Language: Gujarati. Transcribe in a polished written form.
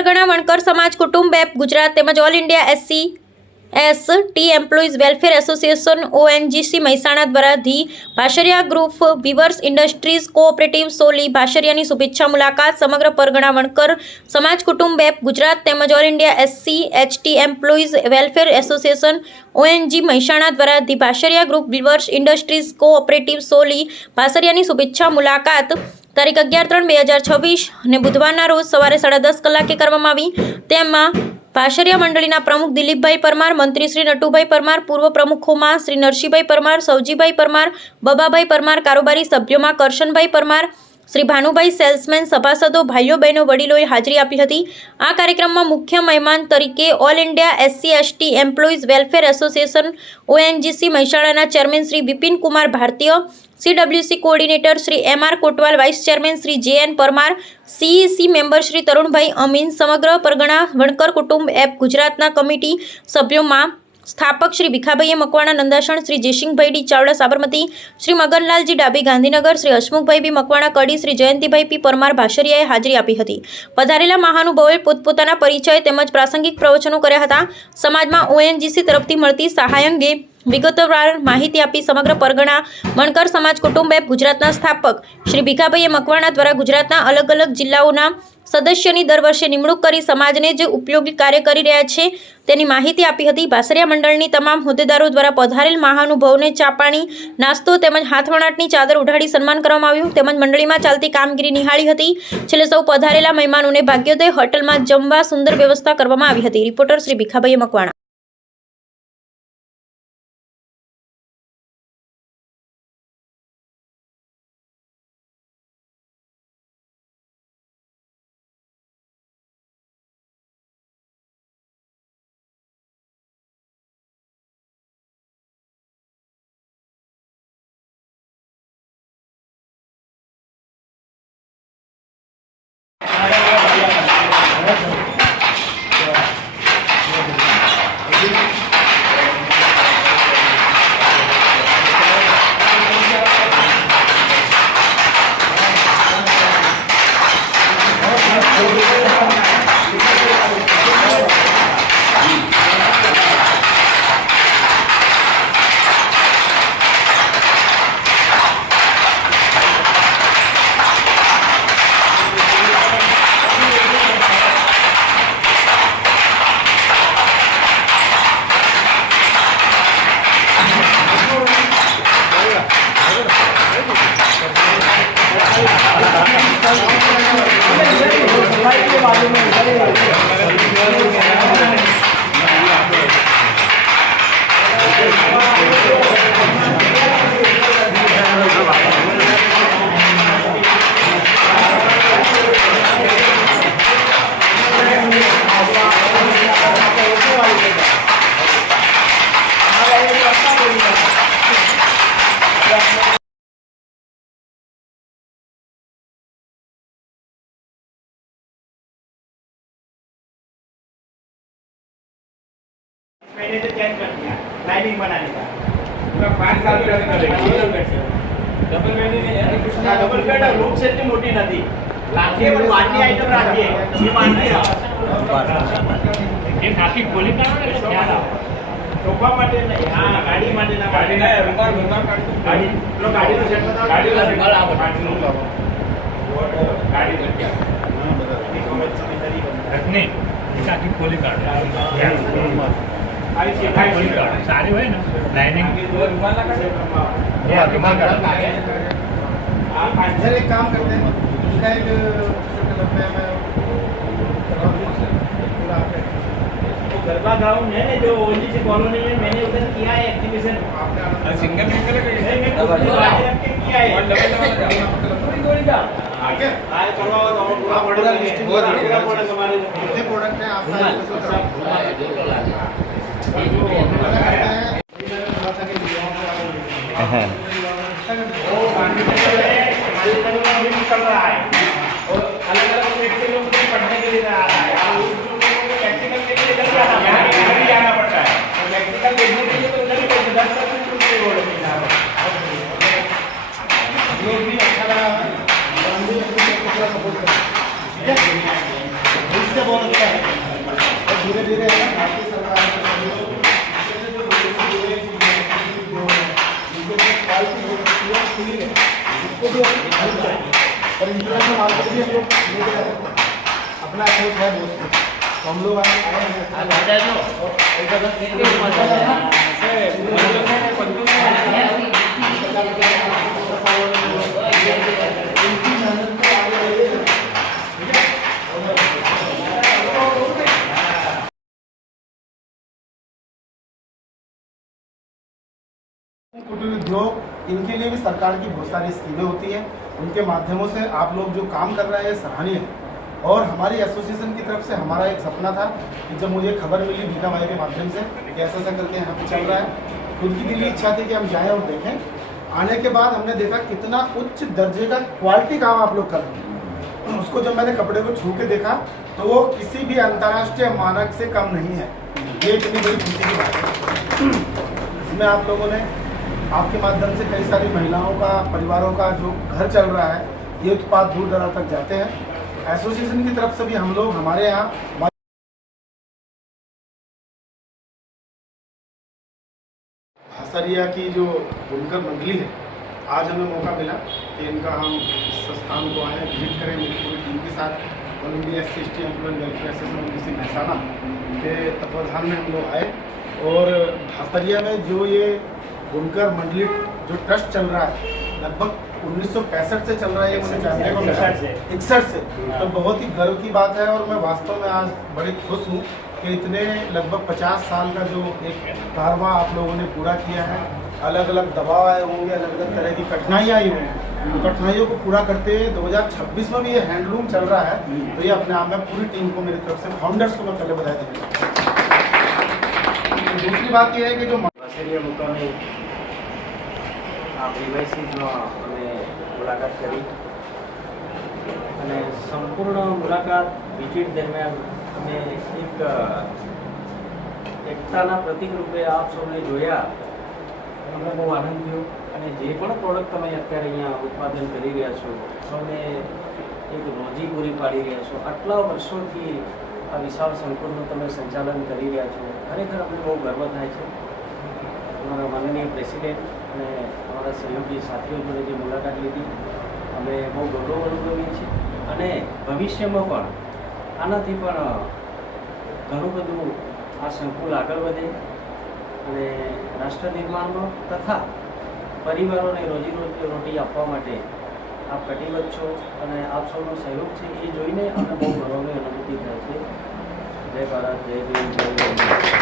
પરગણા વણકર સમાજ કુટુંબ એપ ગુજરાત તેમજ all India SC/ST employees welfare association ONGC Mehsana દ્વારા the ભાશરિયા group weavers industries cooperative સોલી ભાશરિયાની શુભેચ્છા મુલાકાત સમગ્ર પરગણા વણકર સમાજ કુટુંબ એપ ગુજરાત તેમજ all India SC/ST employees welfare association ONG Mehsana દ્વારા the ભાશરિયા group weavers industries cooperative સોલી ભાશરિયાની શુભેચ્છા મુલાકાત તારીખ 11/3/2026 અને બુધવારના રોજ સવારે 10:30 કલાકે કરવામાં આવી। તેમાં ભાશરિયા મંડળીના પ્રમુખ દિલીપભાઈ પરમાર, મંત્રી શ્રી નટુભાઈ પરમાર, પૂર્વ પ્રમુખોમાં શ્રી નરસિંહભાઈ પરમાર, સૌજીભાઈ પરમાર, બબાભાઈ પરમાર, કારોબારી સભ્યોમાં કરશનભાઈ પરમાર, શ્રી ભાનુભાઈ સેલ્સમેન, સભાસદો, ભાઈઓ બહેનો, વડીલોએ હાજરી આપી હતી। આ કાર્યક્રમમાં મુખ્ય મહેમાન તરીકે all India SC/ST employees welfare association ONGC મહેસાણાના chairman Shri Vipin Kumar Bharatiya, CWC coordinator Shri MR Kotwal, vice chairman Shri JN Parmar, CEC member Shri Tarunbhai Amin, સમગ્ર પરગણા વણકર કુટુંબ એપ ગુજરાતના કમિટી સભ્યોમાં સ્થાપક શ્રી ભીખાભાઈએ મકવાણા નંદાસણ, શ્રી જયસિંહભાઈ ડી ચાવડા સાબરમતી, શ્રી મગનલાલજી ડાબી ગાંધીનગર, શ્રી હસમુખભાઈ બી મકવાણા કડી, શ્રી જયંતિભાઈ પી પરમાર ભાશરિયાએ હાજરી આપી હતી। પધારેલા મહાનુભાવોએ પોતપોતાના પરિચય તેમજ પ્રાસંગિક પ્રવચનો કર્યા હતા। સમાજમાં ONGC તરફથી મળતી સહાય અંગે વિગતવાર માહિતી આપી સમગ્ર પરગણા વણકર સમાજ કુટુંબ એપ ગુજરાતના સ્થાપક શ્રી ભીખાભાઈએ મકવાણા દ્વારા ગુજરાતના અલગ અલગ જિલ્લાઓના સદસ્યની દર વર્ષે નિમણૂક કરી સમાજને જે ઉપયોગી કાર્ય કરી રહ્યા છે તેની માહિતી આપી હતી। ભાશરિયા મંડળની તમામ હોદ્દેદારો દ્વારા પધારેલ મહાનુભાવોને ચા પાણી, નાસ્તો તેમજ હાથવણાટની ચાદર ઉઢાડી સન્માન કરવામાં આવ્યું તેમજ મંડળીમાં ચાલતી કામગીરી નિહાળી હતી। છેલ્લે સૌ પધારેલા મહેમાનોને ભાગ્યોદય હોટલમાં જમવા સુંદર વ્યવસ્થા કરવામાં આવી હતી। રિપોર્ટર શ્રી ભીખાભાઈએ મકવાણા। मैंने तो चेंज कर दिया लाइनिंग बनाने का पूरा 5 साल डबल बेड नहीं है कुछ ना डबल बेड रूम सेट की मोटी नदी लाखिए पर वाटी आइटम रखिए ये मानते हैं ये काफी खोली का है क्या सोफा માટે નહીં હા ગાડી માટે ના ગાડી ના રૂમાલ ગાડી લો ગાડી નો સેટ બતાવો ગાડી નો સેટ આ ગાડી નો ગાડી લખ્યા હા બરાબર એ કોમેન્ટ સમિતિ રખને એ કાફી ખોલી કાઢે आई सी आई सी कार्ड सारी है ना लाइनिंग दो रुमाल लगा ये रुमाल कार्ड आप अंदर एक काम करते हैं उसका एक मतलब मैं गरबा ग्राउंड है ना जो ओनजीसी कॉलोनी में मैंने उधर किया है एक्टिवेशन आपने सिंगल सिंगल किया है पूरी जोड़ी का आगे आए करवा और पूरा प्रोडक्ट पूरा प्रोडक्ट हमारे कितने प्रोडक्ट हैं आपका कर रहा है और अलग अलग व्यक्ति लोग पढ़ने के लिए आ रहा है प्रैक्टिकल के लिए जल्दी आना पड़ता है प्रैक्टिकल देखने के लिए तो उधर 10% रोड मिलना है ये भी अच्छा लगा सपोर्ट ठीक है इससे बहुत क्वालिटी हो सकती है खुली है, इसको भी हेल्प करें। और इंटरनेशनल मार्केट भी हम लोग लेके जाते हैं, अपना अप्रोच है बहुत कुछ। तो हम लोग आए कुटीर उद्योग, इनके लिए भी सरकार की बहुत सारी स्कीमें होती हैं, उनके माध्यमों से आप लोग जो काम कर रहे हैं सराहनीय है। और हमारी एसोसिएशन की तरफ से हमारा एक सपना था कि जब मुझे खबर मिली भीखा भाई के माध्यम से कि ऐसा ऐसा करके यहाँ पे चल रहा है, तो उनकी दिली इच्छा थी कि हम जाएं और देखें। आने के बाद हमने देखा कितना उच्च दर्जे का क्वालिटी काम आप लोग कर रहे हैं। उसको जब मैंने कपड़े को छू के देखा तो वो किसी भी अंतर्राष्ट्रीय मानक से कम नहीं है। ये इतनी बड़ी खुशी की बात है। इसमें आप लोगों ने आपके माध्यम से कई सारी महिलाओं का, परिवारों का जो घर चल रहा है, ये उत्पाद दूर दराज तक जाते हैं। एसोसिएशन की तरफ से भी हम लोग हमारे यहाँ भासरिया की जो बुनकर मंडली है, आज हमें मौका मिला कि इनका हम इस संस्थान को आए विजिट करें मेरी पूरी टीम के साथ। All India SC/ST employment welfare association किसी महसाना के तत्वाधान में हम लोग आए। और भासरिया में जो ये बुनकर मंडली जो ट्रस्ट चल रहा है, लगभग 1965 से चल रहा है, ये मुझे जानने को मिला 61 से। तो बहुत ही गर्व की बात है। और मैं वास्तव में आज बड़ी खुश हूँ कि इतने लगभग 50 साल का जो एक कारवां आप लोगों ने पूरा किया है। अलग अलग दबाव आए होंगे, अलग अलग तरह की कठिनाइयाँ आई होंगी, तो कठिनाइयों को पूरा करते 2026 में भी ये हैंडलूम चल रहा है। तो ये अपने आप में पूरी टीम को, मेरी तरफ से फाउंडर्स को मैं पहले बधाई देना। दूसरी बात यह है कि जो ભાસરિયા મુકામે આ પ્રિમાઇસીસનો અમે મુલાકાત કરી અને સંપૂર્ણ મુલાકાત વિઝિટ દરમિયાન અમે એક એકતાના પ્રતીક રૂપે આપ સૌને જોયા, અમને બહુ આનંદ થયો। અને જે પણ પ્રોડક્ટ તમે અત્યારે અહીંયા ઉત્પાદન કરી રહ્યા છો, સૌને એક રોજી પૂરી પાડી રહ્યા છો। આટલા વર્ષોથી આ વિશાળ સંકુલનું તમે સંચાલન કરી રહ્યા છો, ખરેખર અમને બહુ ગર્વ થાય છે। અમારા માનનીય પ્રેસિડેન્ટ અને અમારા સહયોગી સાથીઓ જોડે જે મુલાકાત લીધી, અમે બહુ ગૌરવ અનુભવીએ છીએ। અને ભવિષ્યમાં પણ આનાથી પણ ઘણું બધું આ સંકુલ આગળ વધે અને રાષ્ટ્ર નિર્માણમાં તથા પરિવારોને રોજી આપવા માટે આપ કટિબદ્ધ છો અને આપ સૌનો સહયોગ છે, એ જોઈને અમને બહુ ગૌરવની અનુભૂતિ થાય છે। જય ભારત, જય ભીમ, જય ભારત।